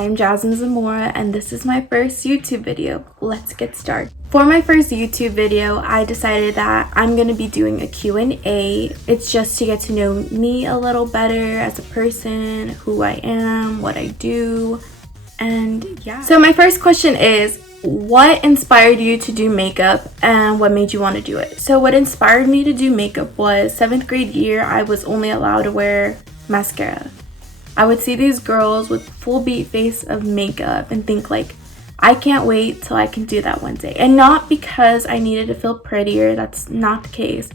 I'm Jasmine Zamora and this is my first YouTube video. Let's get started. For my first YouTube video, I decided that I'm going to be doing a Q&A. It's just to get to know me a little better as a person, who I am, what I do, and yeah. So my first question is, what inspired you to do makeup and what made you want to do it? So what inspired me to do makeup was 7th grade year. I was only allowed to wear mascara. I would see these girls with full beat face of makeup and think like, I can't wait till I can do that one day. And not because I needed to feel prettier, that's not the case.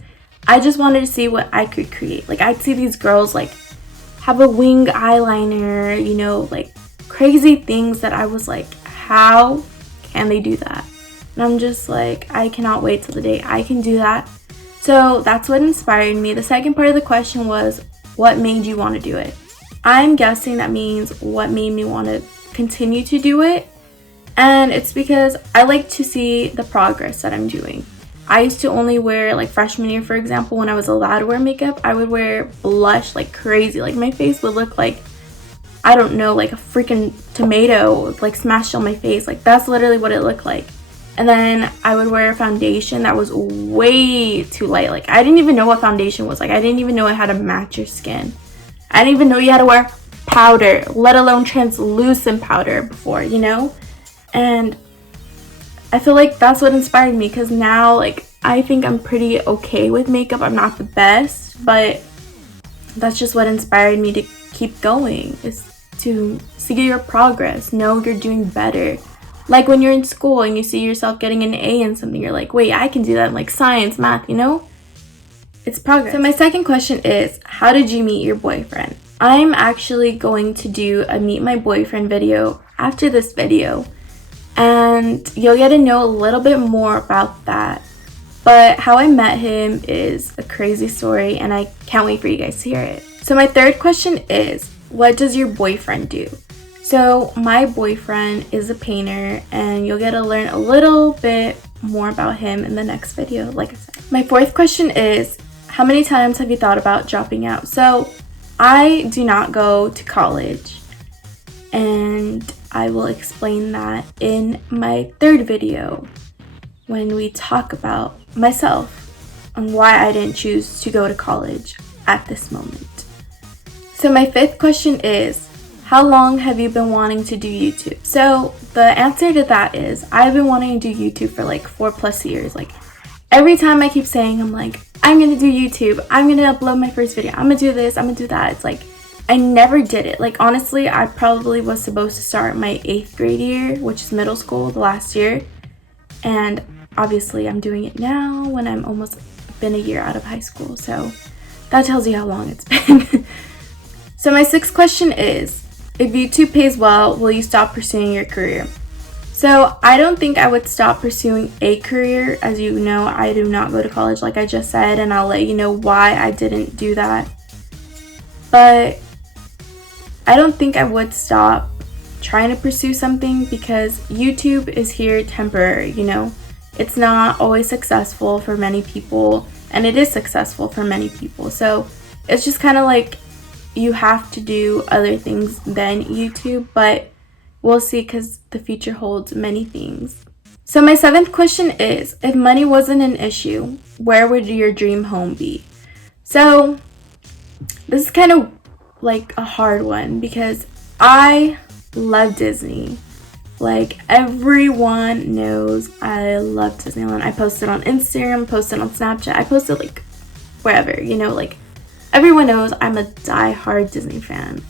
I just wanted to see what I could create. Like I'd see these girls like have a wing eyeliner, you know, like crazy things that I was like, how can they do that? And I'm just like, I cannot wait till the day I can do that. So that's what inspired me. The second part of the question was, what made you want to do it? I'm guessing that means what made me want to continue to do it. And it's because I like to see the progress that I'm doing. I used to only wear, like freshman year, for example, when I was allowed to wear makeup, I would wear blush like crazy. Like my face would look like, I don't know, like a freaking tomato, like smashed on my face. Like that's literally what it looked like. And then I would wear a foundation that was way too light. Like I didn't even know what foundation was. Like I didn't even know it had to match your skin. I didn't even know you had to wear powder, let alone translucent powder before, you know? And I feel like that's what inspired me, because now like I think I'm pretty okay with makeup. I'm not the best, but that's just what inspired me to keep going, is to see your progress, know you're doing better. Like when you're in school and you see yourself getting an A in something, you're like, wait, I can do that in like science, math, you know? It's progress. So my second question is, how did you meet your boyfriend? I'm actually going to do a meet my boyfriend video after this video, and you'll get to know a little bit more about that. But how I met him is a crazy story, and I can't wait for you guys to hear it. So my third question is, what does your boyfriend do? So my boyfriend is a painter, and you'll get to learn a little bit more about him in the next video, like I said. My fourth question is, how many times have you thought about dropping out? So I do not go to college, and I will explain that in my third video when we talk about myself and why I didn't choose to go to college at this moment. So my fifth question is, how long have you been wanting to do YouTube? So the answer to that is, I've been wanting to do YouTube for like 4+ years. Like every time I keep saying, I'm like, I'm gonna do YouTube, I'm gonna upload my first video, I'm gonna do this, I'm gonna do that. It's like, I never did it. Like honestly, I probably was supposed to start my 8th grade year, which is middle school, the last year. And obviously I'm doing it now when I'm almost been a year out of high school. So that tells you how long it's been. So my sixth question is, if YouTube pays well, will you stop pursuing your career? So I don't think I would stop pursuing a career. As you know, I do not go to college like I just said, and I'll let you know why I didn't do that. But I don't think I would stop trying to pursue something, because YouTube is here temporary, you know? It's not always successful for many people, and it is successful for many people. So it's just kind of like you have to do other things than YouTube, but we'll see, because the future holds many things. So my seventh question is, if money wasn't an issue, where would your dream home be? So this is kind of like a hard one, because I love Disney. Like everyone knows I love Disneyland. I posted on Instagram, posted on Snapchat, I posted like wherever, you know, like everyone knows I'm a die-hard Disney fan.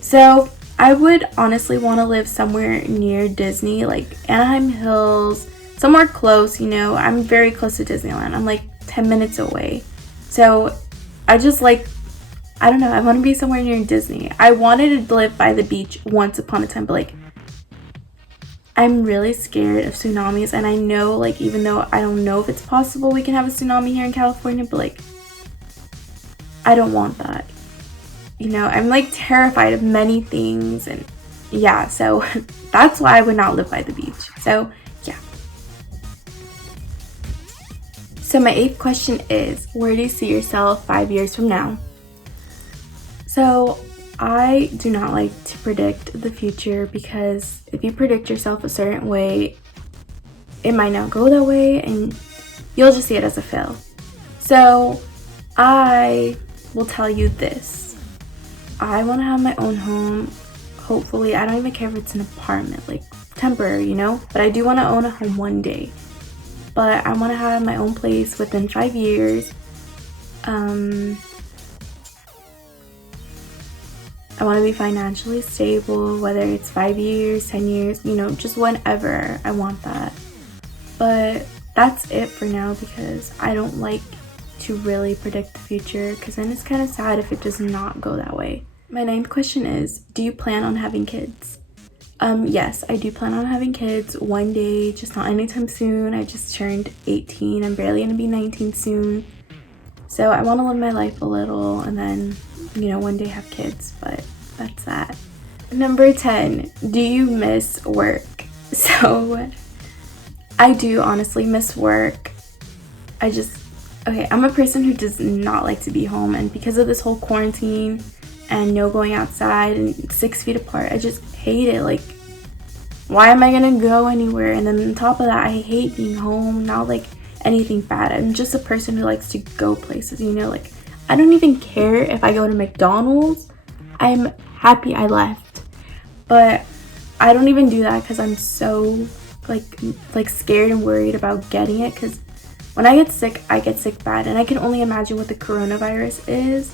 So I would honestly want to live somewhere near Disney, like Anaheim Hills, somewhere close, you know. I'm very close to Disneyland. I'm like 10 minutes away. So I just like, I don't know, I want to be somewhere near Disney. I wanted to live by the beach once upon a time, but like, I'm really scared of tsunamis. And I know, like, even though I don't know if it's possible we can have a tsunami here in California, but like, I don't want that. You know, I'm like terrified of many things, and yeah, so that's why I would not live by the beach. So yeah. So my 8th question is, where do you see yourself 5 years from now? So I do not like to predict the future because if you predict yourself a certain way, it might not go that way and you'll just see it as a fail. So I will tell you this. I want to have my own home. Hopefully, I don't even care if it's an apartment, like temporary, you know? But I do want to own a home one day. But I want to have my own place within 5 years. I want to be financially stable, whether it's 5 years, 10 years, you know, just whenever. I want that. But that's it for now because I don't like to really predict the future because then it's kind of sad if it does not go that way. My 9th question is, do you plan on having kids? Yes, I do plan on having kids one day, just not anytime soon. I just turned 18. I'm barely gonna be 19 soon. So I want to live my life a little and then, you know, one day have kids, but that's that. Number 10, do you miss work? So I do honestly miss work. I'm a person who does not like to be home, and because of this whole quarantine and no going outside and 6 feet apart, I just hate it. Like, why am I gonna go anywhere? And then on top of that, I hate being home. Not like anything bad. I'm just a person who likes to go places, you know? Like, I don't even care if I go to McDonald's. I'm happy I left. But I don't even do that because I'm so like scared and worried about getting it, because when I get sick bad, and I can only imagine what the coronavirus is,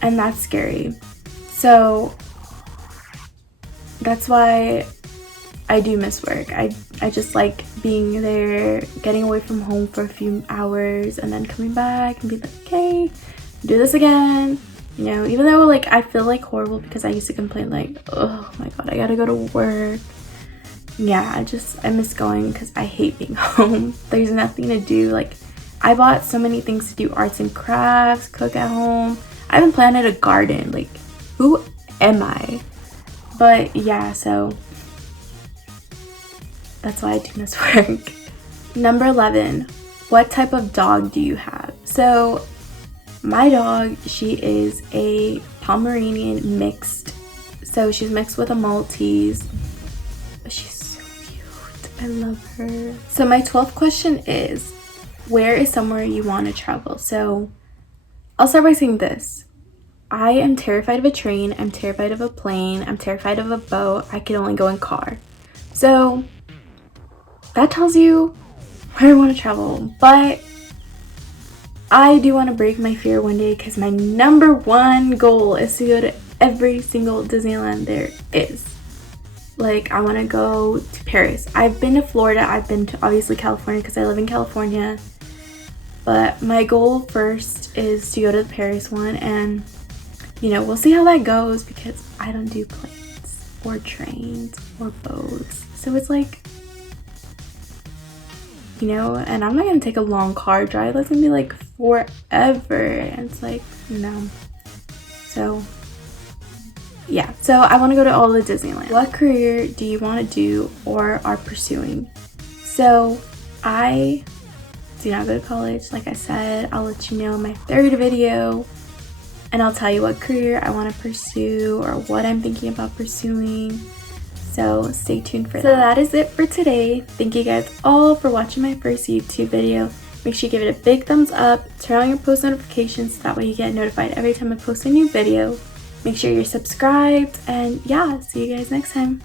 and that's scary. So that's why I do miss work. I just like being there, getting away from home for a few hours and then coming back and be like, okay, do this again. You know, even though like I feel like horrible because I used to complain like, oh my god, I gotta go to work. Yeah, I miss going because I hate being home. There's nothing to do. Like, I bought so many things to do, arts and crafts, cook at home. I even planted a garden. Like, who am I? But yeah, so that's why I do miss work. Number 11, what type of dog do you have? So my dog, she is a Pomeranian mixed. So she's mixed with a Maltese. But she's so cute. I love her. So my 12th question is, where is somewhere you want to travel? So I'll start by saying this. I am terrified of a train. I'm terrified of a plane. I'm terrified of a boat. I can only go in car. So that tells you where I want to travel. But I do want to break my fear one day because my number one goal is to go to every single Disneyland there is. Like, I want to go to Paris. I've been to Florida. I've been to obviously California because I live in California. But my goal first is to go to the Paris one, and you know, we'll see how that goes because I don't do planes or trains or boats. So it's like, you know, and I'm not gonna take a long car drive. That's gonna be like forever. And it's like, no. So yeah, so I want to go to all the Disneyland. What career do you want to do or are pursuing? So I do not go to college. Like I said, I'll let you know in my third video, and I'll tell you what career I want to pursue or what I'm thinking about pursuing. So stay tuned for that. So that is it for today. Thank you guys all for watching my first YouTube video. Make sure you give it a big thumbs up, turn on your post notifications so that way you get notified every time I post a new video. Make sure you're subscribed, and yeah, see you guys next time.